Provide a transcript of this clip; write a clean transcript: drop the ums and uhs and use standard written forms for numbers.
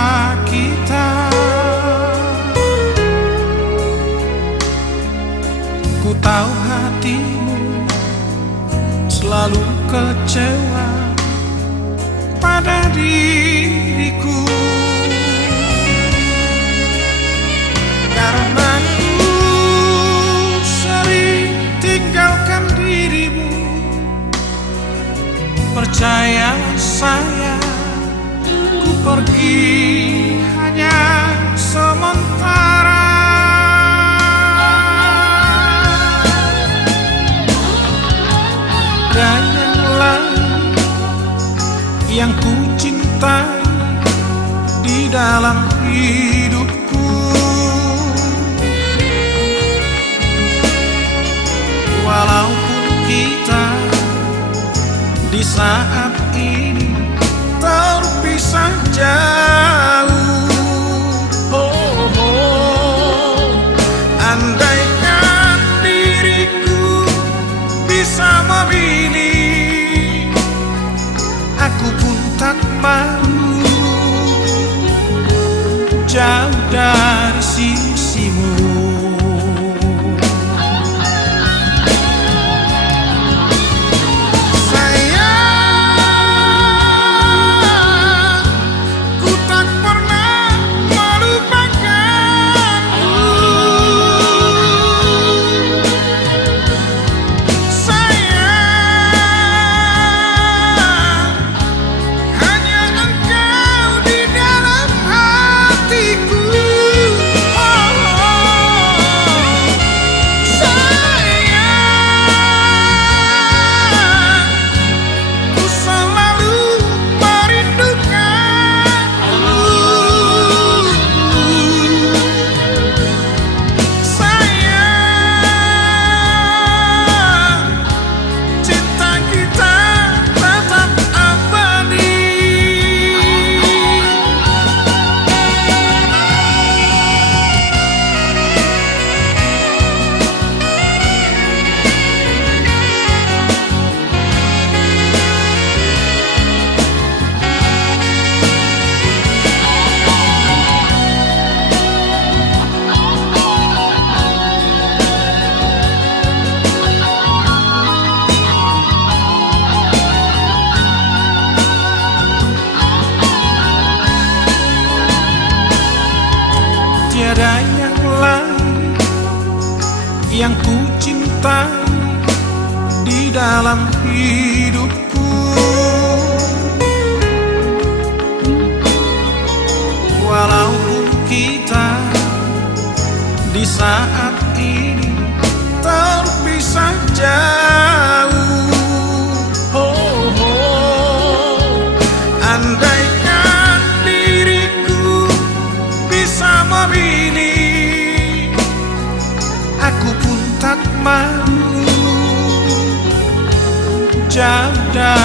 cinta kita. Ku tahu hatimu selalu kecewa pada diriku, karena ku sering tinggalkan dirimu. Percaya sayang, ku pergi hanya sementara. Dan yang lain yang ku cintai di dalam hidupku, walaupun kita di saat ini terpisah jauh. Oh, oh. Andaikan diriku bisa memilih, aku pun tak malu jauh dari sisimu. Tiada yang lain yang ku cintai di dalam hidupku, walaupun kita di saat ini terpisah jauh. Oh, oh. Andaikan diriku bisa memilih, aku pun tak malu jauh dari